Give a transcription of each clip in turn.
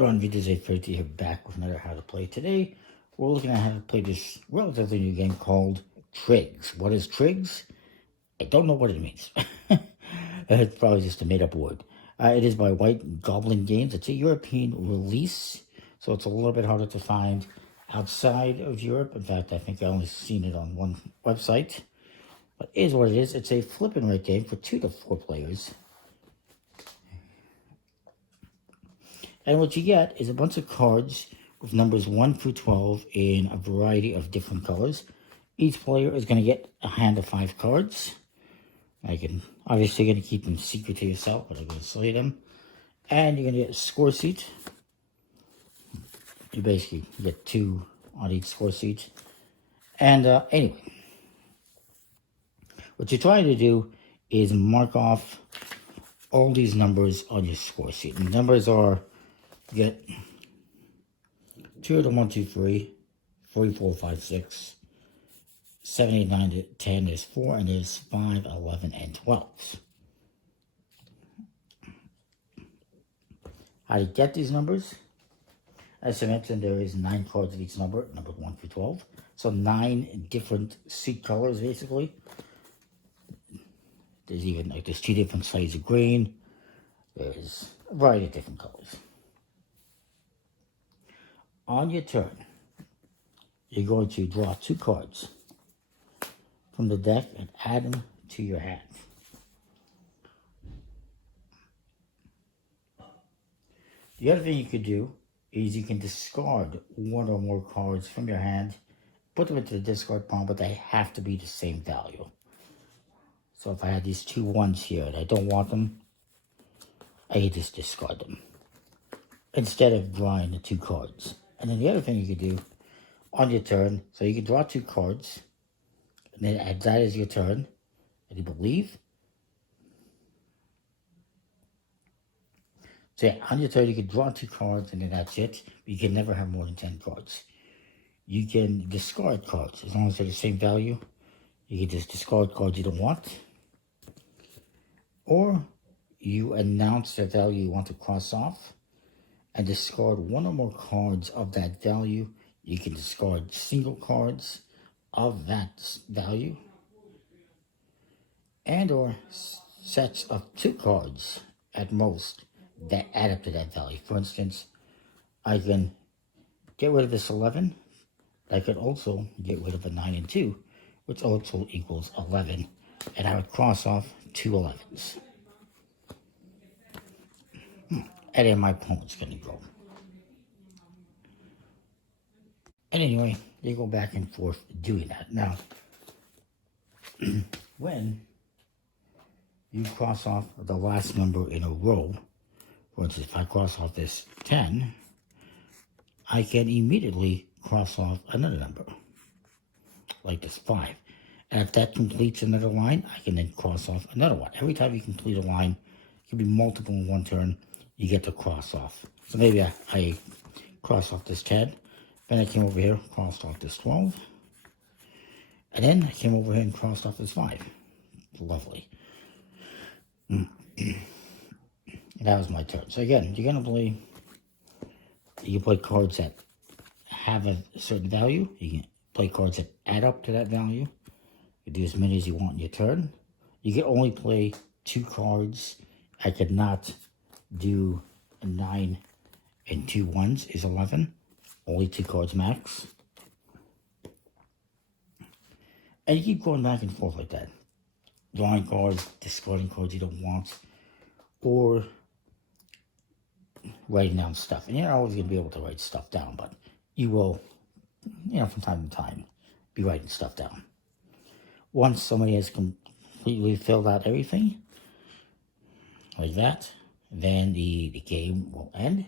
On videos 850 here back with another how to play. Today we're looking at how to play this relatively new game called Triggs. What is Triggs? I don't know what it means. It's probably just a made-up word. It is by White Goblin Games. It's a European release, so it's a little bit harder to find outside of Europe. In fact, I think I only seen it on one website. But it is what it is. It's a flip and write game for 2 to 4 players. And what you get is a bunch of cards with numbers 1 through 12 in a variety of different colors. Each player is going to get a hand of 5 cards. I can obviously going to keep them secret to yourself, but I'm going to say them. And you're going to get a score sheet. You basically get 2 on each score sheet. And anyway, what you're trying to do is mark off all these numbers on your score sheet. And the numbers are, you get 2 to 1, 2, 3, 3, 4, 5, 6, 7, 8, 9, 10, there's 4, and there's 5, 11, and 12. How to get these numbers? As I mentioned, there is 9 cards of each number, numbered 1 through 12. So 9 different sheet colors, basically. There's even, like, there's 2 different shades of green. There's a variety of different colors. On your turn, you're going to draw 2 cards from the deck and add them to your hand. The other thing you could do is you can discard 1 or more cards from your hand, put them into the discard pile, but they have to be the same value. So if I had these 2 1s here and I don't want them, I can just discard them instead of drawing the 2 cards. And then the other thing you could do on your turn, so you can draw 2 cards, and then add that as your turn, and you believe. So yeah, on your turn you can draw 2 cards, and then that's it. You can never have more than 10 cards. You can discard cards, as long as they're the same value. You can just discard cards you don't want. Or you announce the value you want to cross off, and discard 1 or more cards of that value. You can discard single cards of that value, and or sets of 2 cards at most that add up to that value. For instance, I can get rid of this 11. I could also get rid of a 9 and 2, which also equals 11, and I would cross off 2 11s. And then my opponent's going to go. And anyway, they go back and forth doing that. Now, when you cross off the last number in a row, for instance, if I cross off this 10, I can immediately cross off another number, like this 5. And if that completes another line, I can then cross off another one. Every time you complete a line, it can be multiple in one turn, you get to cross off. So maybe I cross off this 10, then I came over here, crossed off this 12, and then I came over here and crossed off this 5. Lovely. That was my turn. So again, you're going to play, you can play cards that have a certain value. You can play cards that add up to that value. You can do as many as you want in your turn. You can only play 2 cards. I could not do a 9 and 2 1s is 11. Only 2 cards max. And you keep going back and forth like that. Drawing cards, discarding cards you don't want, or writing down stuff. And you're not always going to be able to write stuff down, but you will, from time to time, be writing stuff down. Once somebody has completely filled out everything, like that, then the game will end,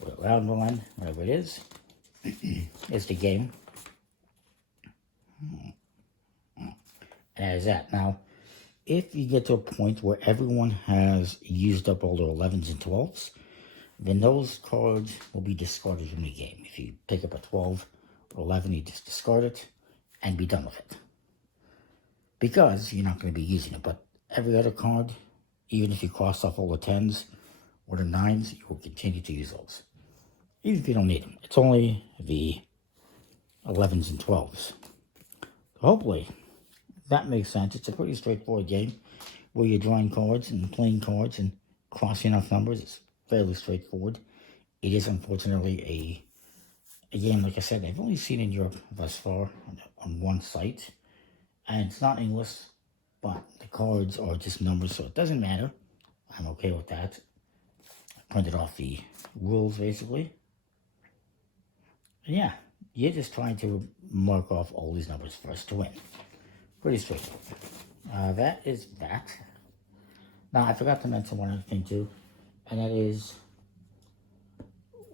or the round will end, whatever it is. It's the game. And that is that. Now, if you get to a point where everyone has used up all their 11s and 12s, then those cards will be discarded from the game. If you pick up a 12 or 11, you just discard it and be done with it. Because you're not going to be using it. But every other card, even if you cross off all the 10s or the 9s, you will continue to use those. even if you don't need them. It's only the 11s and 12s. Hopefully, that makes sense. It's a pretty straightforward game where you're drawing cards and playing cards and crossing off numbers. It's fairly straightforward. It is unfortunately a game, like I said, I've only seen in Europe thus far on one site. And it's not English, but the cards are just numbers, so it doesn't matter. I'm okay with that. I printed off the rules, basically. And yeah, you're just trying to mark off all these numbers first to win. Pretty straightforward. That is that. Now, I forgot to mention one other thing, too. And that is,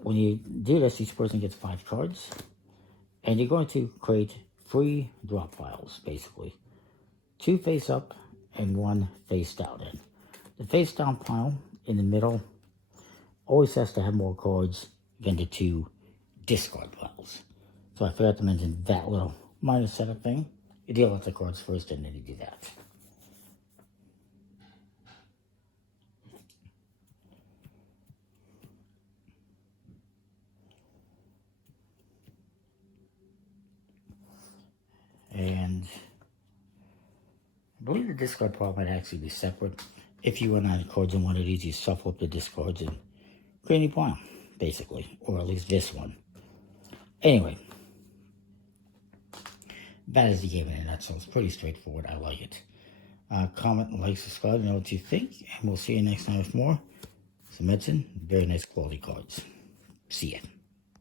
when you do this, each person gets 5 cards. And you're going to create 3 drop piles, basically. 2 face up and 1 face down. And the face down pile in the middle always has to have more cards than the 2 discard piles. So I forgot to mention that little minor setup thing. You deal with the cards first and then you do that. And I believe the discard pile might actually be separate. If you run out of cards in one of these, you shuffle up the discards and create a new pile, basically. Or at least this one. Anyway, that is the game in a nutshell. It's pretty straightforward. I like it. Comment, like, subscribe, know what you think. And we'll see you next time with more. As I mentioned, very nice quality cards. See ya.